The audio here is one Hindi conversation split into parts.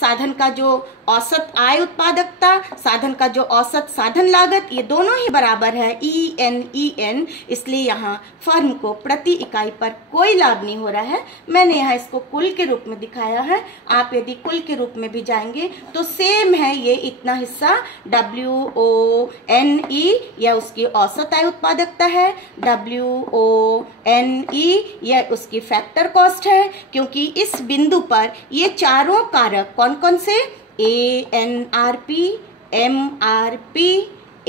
साधन का जो औसत आय उत्पादकता, साधन का जो औसत साधन लागत, ये दोनों ही बराबर है EN। इसलिए यहाँ फर्म को प्रति इकाई पर कोई लाभ नहीं हो रहा है। मैंने यहाँ इसको कुल के रूप में दिखाया है। आप यदि कुल के रूप में भी जाएंगे तो सेम है, ये इतना हिस्सा WONE यह उसकी औसत आय उत्पादकता है, WONE यह उसकी फैक्टर कॉस्ट है, क्योंकि इस बिंदु पर ये चारों कारक कौन कौन से, ANRP, MRP,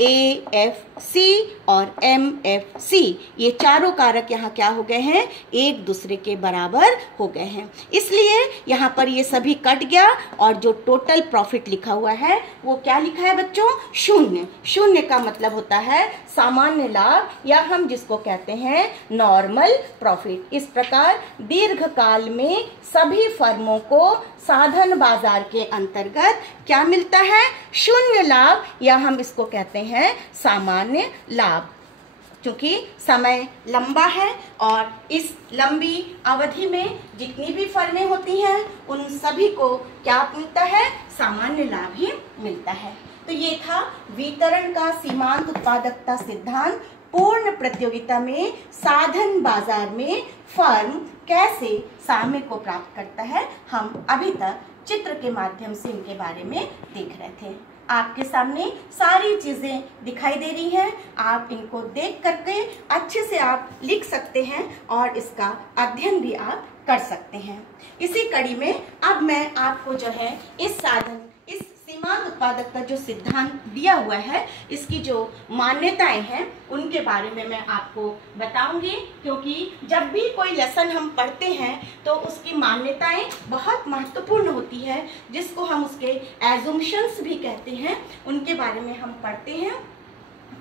AFC और MFC, ये चारों कारक यहाँ क्या हो गए हैं, एक दूसरे के बराबर हो गए हैं। इसलिए यहाँ पर ये सभी कट गया और जो टोटल प्रॉफिट लिखा हुआ है वो क्या लिखा है बच्चों, शून्य। शून्य का मतलब होता है सामान्य लाभ, या हम जिसको कहते हैं नॉर्मल प्रॉफिट। इस प्रकार दीर्घकाल में सभी फर्मों को साधन बाजार के अंतर्गत क्या मिलता है, शून्य लाभ, या हम इसको कहते हैं सामान्य लाभ। क्योंकि समय लंबा है और इस लंबी अवधि में जितनी भी फर्में होती हैं उन सभी को क्या मिलता है, सामान्य लाभ ही मिलता है। तो ये था वितरण का सीमांत उत्पादकता सिद्धांत। पूर्ण प्रतियोगिता में साधन बाजार में फर्म कैसे साम्य को प्राप्त करता है, हम अभी तक चित्र के माध्यम से इनके बारे में देख रहे थे। आपके सामने सारी चीजें दिखाई दे रही हैं, आप इनको देख करके अच्छे से आप लिख सकते हैं और इसका अध्ययन भी आप कर सकते हैं। इसी कड़ी में अब मैं आपको जो है इस साधन, इस सीमांत उत्पादकता जो सिद्धांत दिया हुआ है, इसकी जो मान्यताएं हैं उनके बारे में मैं आपको बताऊंगी। क्योंकि जब भी कोई लेसन हम पढ़ते हैं तो उसकी मान्यताएं बहुत महत्वपूर्ण होती है, जिसको हम उसके एजम्पशंस भी कहते हैं, उनके बारे में हम पढ़ते हैं।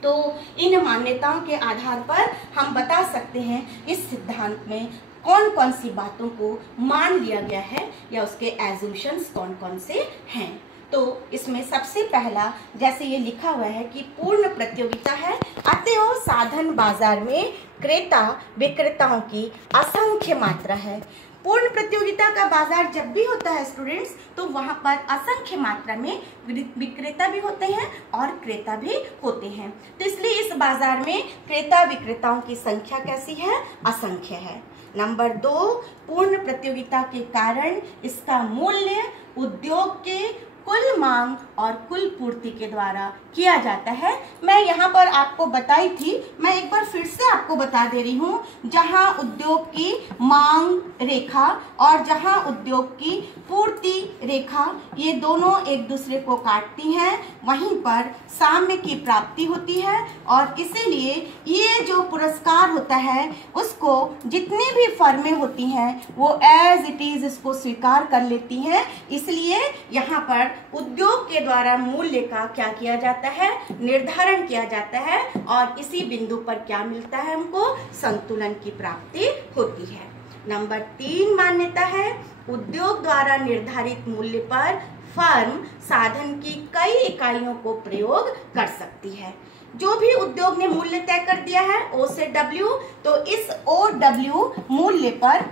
तो इन मान्यताओं के आधार पर हम बता सकते हैं इस सिद्धांत में कौन कौन सी बातों को मान लिया गया है या उसके एजम्पशंस कौन कौन से हैं। तो इसमें सबसे पहला जैसे ये लिखा हुआ है कि पूर्ण प्रतियोगिता है, अतएव साधन बाजार में क्रेता विक्रेताओं की असंख्य मात्रा है। पूर्ण प्रतियोगिता का बाजार जब भी होता है स्टूडेंट्स, तो वहां पर असंख्य मात्रा में विक्रेता भी होते हैं और क्रेता भी होते हैं। तो इसलिए इस बाजार में क्रेता विक्रेताओं की संख्या कैसी है, असंख्य है। नंबर 2, पूर्ण प्रतियोगिता के कारण इसका मूल्य उद्योग के कुल मांग और कुल पूर्ति के द्वारा किया जाता है। मैं यहाँ पर आपको बताई थी, मैं एक बार फिर से आपको बता दे रही हूँ। जहाँ उद्योग की मांग रेखा और जहाँ उद्योग की पूर्ति रेखा, ये दोनों एक दूसरे को काटती हैं, वहीं पर साम्य की प्राप्ति होती है। और इसीलिए ये जो पुरस्कार होता है उसको जितनी भी फर्में होती हैं वो एज इट इज इसको स्वीकार कर लेती हैं। इसलिए यहाँ पर उद्योग के द्वारा मूल्य का क्या किया जाता है, निर्धारण किया जाता है, और इसी बिंदु पर क्या मिलता है, हमको संतुलन की प्राप्ति होती है। नंबर 3 मान्यता है, उद्योग द्वारा निर्धारित मूल्य पर फर्म साधन की कई इकाइयों को प्रयोग कर सकती है। जो भी उद्योग ने मूल्य तय कर दिया है O से W, तो इस OW मूल्य पर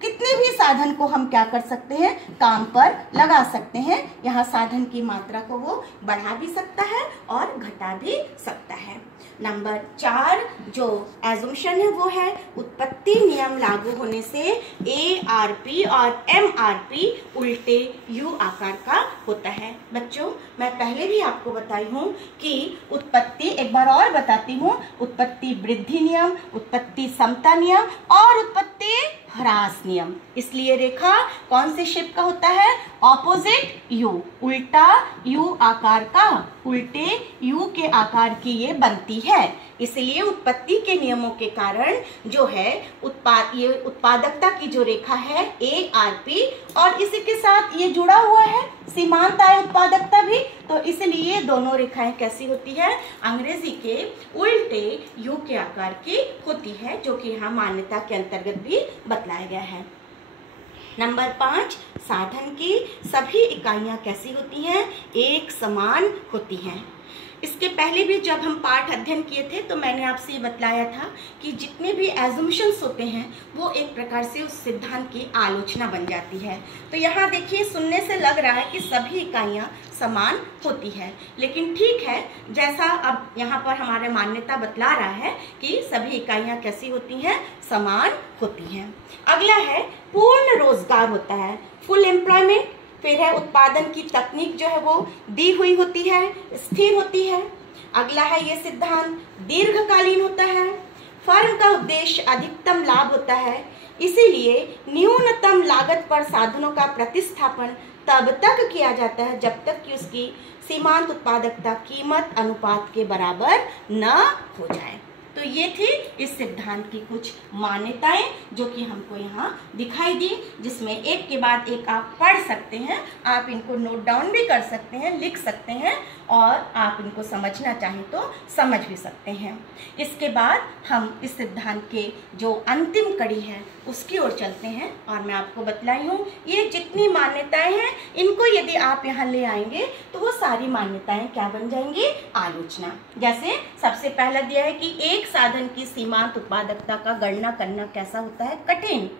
कितने भी साधन को हम क्या कर सकते हैं, काम पर लगा सकते हैं। यहाँ साधन की मात्रा को वो बढ़ा भी सकता है और घटा भी सकता है। नंबर 4 जो एजम्पशन है वो है उत्पत्ति नियम लागू होने से ARP और MRP उल्टे U आकार का होता है। बच्चों मैं पहले भी आपको बताई हूँ कि उत्पत्ति, एक बार और बताती हूँ, उत्पत्ति वृद्धि नियम, उत्पत्ति समता नियम और उत्पत्ति ह्रास नियम। इसलिए रेखा कौन से शेप का होता है, ऑपोजिट U, उल्टा U आकार का, उल्टे U के आकार की ये बनती है। इसलिए उत्पत्ति के नियमों के कारण जो है ये उत्पादकता की जो रेखा है ARP, और इसी के साथ ये जुड़ा हुआ है सीमांत आय उत्पादकता भी, तो इसलिए दोनों रेखाएं कैसी होती है, अंग्रेजी के उल्टे U के आकार की होती है, जो कि यहाँ मान्यता के अंतर्गत भी बतलाया गया है। नंबर 5 साधन की सभी इकाइयां कैसी होती हैं, एक समान होती हैं। इसके पहले भी जब हम पाठ अध्ययन किए थे तो मैंने आपसे ये बतलाया था कि जितने भी एजम्पशंस होते हैं वो एक प्रकार से उस सिद्धांत की आलोचना बन जाती है। तो यहाँ देखिए, सुनने से लग रहा है कि सभी इकाइयाँ समान होती है, लेकिन ठीक है, जैसा अब यहाँ पर हमारे मान्यता बतला रहा है कि सभी इकाइयाँ कैसी होती हैं, समान होती हैं। अगला है पूर्ण रोजगार होता है, फुल एम्प्लॉयमेंट। फिर है उत्पादन की तकनीक जो है वो दी हुई होती है, स्थिर होती है। अगला है ये सिद्धांत दीर्घकालीन होता है। फर्म का उद्देश्य अधिकतम लाभ होता है, इसीलिए न्यूनतम लागत पर साधनों का प्रतिस्थापन तब तक किया जाता है जब तक कि उसकी सीमांत उत्पादकता कीमत अनुपात के बराबर न हो जाए। तो ये थी इस सिद्धांत की कुछ मान्यताएं जो कि हमको यहाँ दिखाई दी, जिसमें एक के बाद एक आप पढ़ सकते हैं, आप इनको नोट डाउन भी कर सकते हैं, लिख सकते हैं और आप इनको समझना चाहें तो समझ भी सकते हैं। इसके बाद हम इस सिद्धांत के जो अंतिम कड़ी है उसकी ओर चलते हैं और मैं आपको बतलाई हूँ ये जितनी मान्यताएं हैं इनको यदि आप यहाँ ले आएंगे तो वो सारी मान्यताएं क्या बन जाएंगी, आलोचना। जैसे सबसे पहला दिया है कि एक साधन की सीमांत उत्पादकता का गणना करना कैसा होता है, कठिन।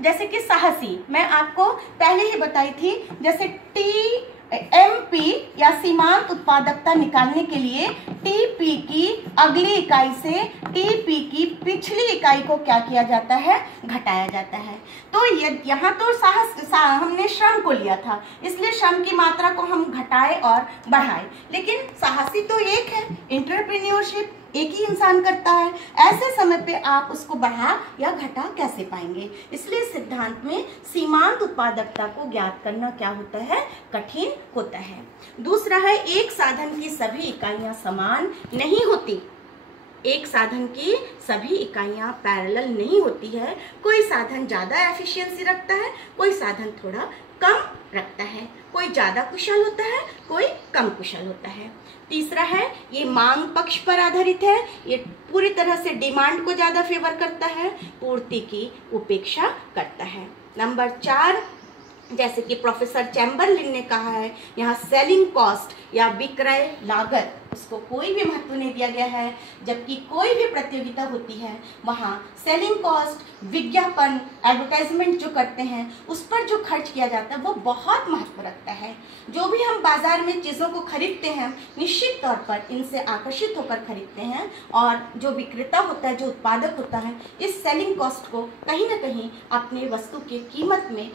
जैसे कि साहसी, मैं आपको पहले ही बताई थी, जैसे TMP या सीमांत उत्पादकता निकालने के लिए TP की अगली इकाई से TP की पिछली इकाई को क्या किया जाता है, घटाया जाता है। तो यहाँ तो हमने श्रम को लिया था, इसलिए श्रम की मात्रा को हम घटाए और बढ़ाए, लेकिन साहसी तो एक है, एंटरप्रेन्योरशिप एक ही इंसान करता है। ऐसे समय पे आप उसको बढ़ा या घटा कैसे पाएंगे, इसलिए सिद्धांत में सीमांत उत्पादकता को ज्ञात करना क्या होता है, कठिन होता है। दूसरा है एक साधन की सभी इकाइयां समान नहीं होती। एक साधन की सभी इकाइयां पैरेलल नहीं होती है, कोई साधन ज्यादा एफिशिएंसी रखता है, कोई साधन थोड़ा कम रखता है, कोई ज्यादा कुशल होता है, कोई कम कुशल होता है। तीसरा है ये मांग पक्ष पर आधारित है, ये पूरी तरह से डिमांड को ज्यादा फेवर करता है, पूर्ति की उपेक्षा करता है। नंबर 4, जैसे कि प्रोफेसर चैम्बरलिन ने कहा है, यहाँ सेलिंग कॉस्ट या विक्रय लागत उसको कोई भी महत्व नहीं दिया गया है, जबकि कोई भी प्रतियोगिता होती है वहाँ सेलिंग कॉस्ट, विज्ञापन, एडवर्टाइजमेंट जो करते हैं उस पर जो खर्च किया जाता है वो बहुत महत्व रखता है। जो भी हम बाजार में चीज़ों को खरीदते हैं निश्चित तौर पर इनसे आकर्षित होकर खरीदते हैं, और जो विक्रेता होता है, जो उत्पादक होता है, इस सेलिंग कॉस्ट को कहीं ना कहीं अपने वस्तु की कीमत में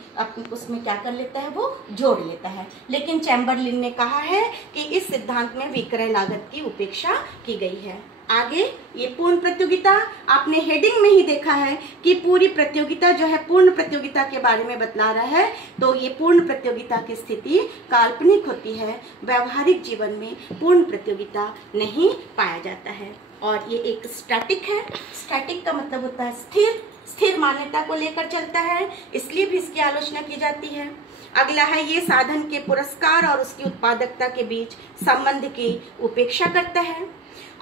उसमें क्या कर लेता है, वो जोड़ लेता है। लेकिन चैम्बरलिन ने कहा है कि इस सिद्धांत में विक्रय लागत की उपेक्षा की गई है। आगे ये पूर्ण प्रतियोगिता, आपने हेडिंग में ही देखा है कि पूरी प्रतियोगिता जो है पूर्ण प्रतियोगिता के बारे में बतला रहा है। तो ये पूर्ण प्रतियोगिता की स्थिति काल्पनिक होती है, व्यवहारिक जीवन में पूर्ण प्रतियोगिता नहीं पाया जाता है। और ये एक स्टैटिक है, स्टैटिक का मतलब होता है स्थिर, स्थिर मान्यता को लेकर चलता है, इसलिए भी इसकी आलोचना की जाती है। अगला है ये साधन के पुरस्कार और उसकी उत्पादकता के बीच संबंध की उपेक्षा करता है।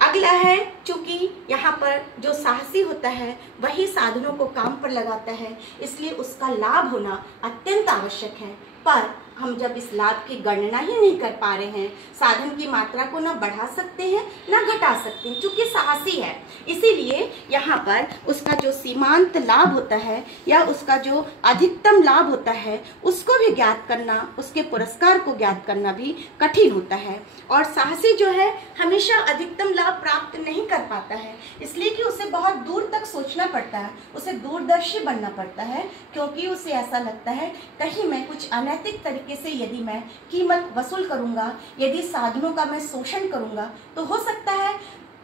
अगला है चूंकि यहाँ पर जो साहसी होता है वही साधनों को काम पर लगाता है, इसलिए उसका लाभ होना अत्यंत आवश्यक है, पर हम जब इस लाभ की गणना ही नहीं कर पा रहे हैं, साधन की मात्रा को न बढ़ा सकते हैं न घटा सकते हैं, चूंकि साहसी है, इसीलिए यहाँ पर उसका जो सीमांत लाभ होता है या उसका जो अधिकतम लाभ होता है उसको भी ज्ञात करना, उसके पुरस्कार को ज्ञात करना भी कठिन होता है। और साहसी जो है हमेशा अधिकतम लाभ प्राप्त नहीं कर पाता है, इसलिए कि उसे बहुत दूर तक सोचना पड़ता है, उसे दूरदर्शी बनना पड़ता है, क्योंकि उसे ऐसा लगता है कहीं मैं कुछ अनैतिक तरीके से यदि मैं कीमत वसूल करूंगा, यदि साधनों का मैं शोषण करूंगा, तो हो सकता है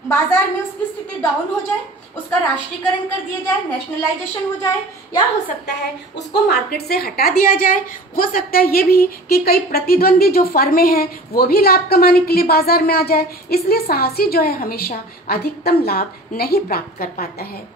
बाजार में उसकी स्थिति डाउन हो जाए, उसका राष्ट्रीयकरण कर दिया जाए, नेशनलाइजेशन हो जाए, या हो सकता है उसको मार्केट से हटा दिया जाए। हो सकता है ये भी कि कई प्रतिद्वंदी जो फर्में हैं वो भी लाभ कमाने के लिए बाजार में आ जाए, इसलिए साहसी जो है हमेशा अधिकतम लाभ नहीं प्राप्त कर पाता है।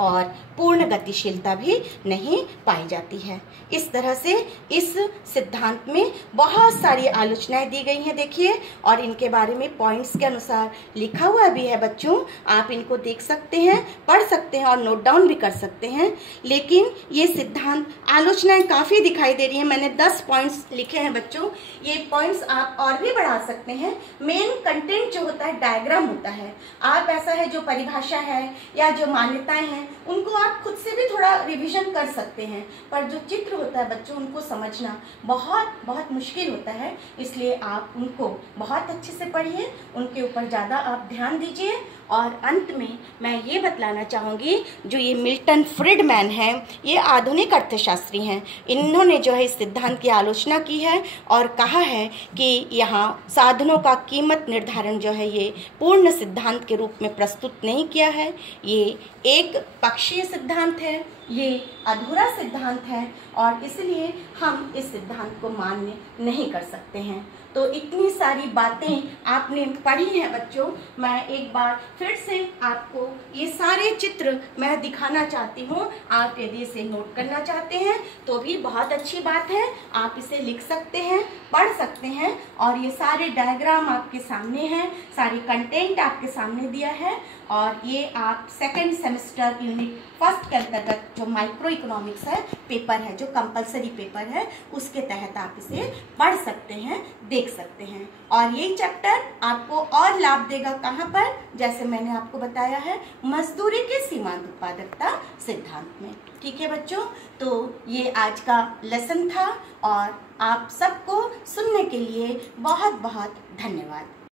और पूर्ण गतिशीलता भी नहीं पाई जाती है। इस तरह से इस सिद्धांत में बहुत सारी आलोचनाएं दी गई हैं, देखिए, और इनके बारे में पॉइंट्स के अनुसार लिखा हुआ भी है बच्चों। आप इनको देख सकते हैं, पढ़ सकते हैं और नोट डाउन भी कर सकते हैं। लेकिन ये सिद्धांत आलोचनाएं काफ़ी दिखाई दे रही हैं। मैंने 10 पॉइंट्स लिखे हैं बच्चों, ये पॉइंट्स आप और भी बढ़ा सकते हैं। मेन कंटेंट जो होता है डायग्राम होता है। आप ऐसा है जो परिभाषा है या जो मान्यताएं हैं उनको आप खुद से भी थोड़ा रिवीजन कर सकते हैं, पर जो चित्र होता है बच्चों उनको समझना बहुत बहुत मुश्किल होता है। इसलिए आप उनको बहुत अच्छे से पढ़िए, उनके ऊपर ज़्यादा आप ध्यान दीजिए। और अंत में मैं ये बतलाना चाहूँगी, जो ये मिल्टन फ्रीडमैन हैं, ये आधुनिक अर्थशास्त्री हैं। इन्होंने जो है इस सिद्धांत की आलोचना की है और कहा है कि यहाँ साधनों का कीमत निर्धारण जो है ये पूर्ण सिद्धांत के रूप में प्रस्तुत नहीं किया है। ये एक पक्षीय सिद्धांत है, ये अधूरा सिद्धांत है और इसलिए हम इस सिद्धांत को मान्य नहीं कर सकते हैं। तो इतनी सारी बातें आपने पढ़ी हैं बच्चों। मैं एक बार फिर से आपको ये सारे चित्र मैं दिखाना चाहती हूँ। आप यदि इसे नोट करना चाहते हैं तो भी बहुत अच्छी बात है, आप इसे लिख सकते हैं, पढ़ सकते हैं। और ये सारे डायग्राम आपके सामने हैं, सारी कंटेंट आपके सामने दिया है। और ये आप सेकेंड सेमेस्टर यूनिट फर्स्ट के अंतर्गत जो माइक्रो इकोनॉमिक्स है पेपर है, जो कंपलसरी पेपर है, उसके तहत आप इसे पढ़ सकते हैं, देख सकते हैं। और ये चैप्टर आपको और लाभ देगा कहाँ पर, जैसे मैंने आपको बताया है, मजदूरी के सीमांत उत्पादकता सिद्धांत में। ठीक है बच्चों, तो ये आज का लेसन था और आप सबको सुनने के लिए बहुत बहुत धन्यवाद।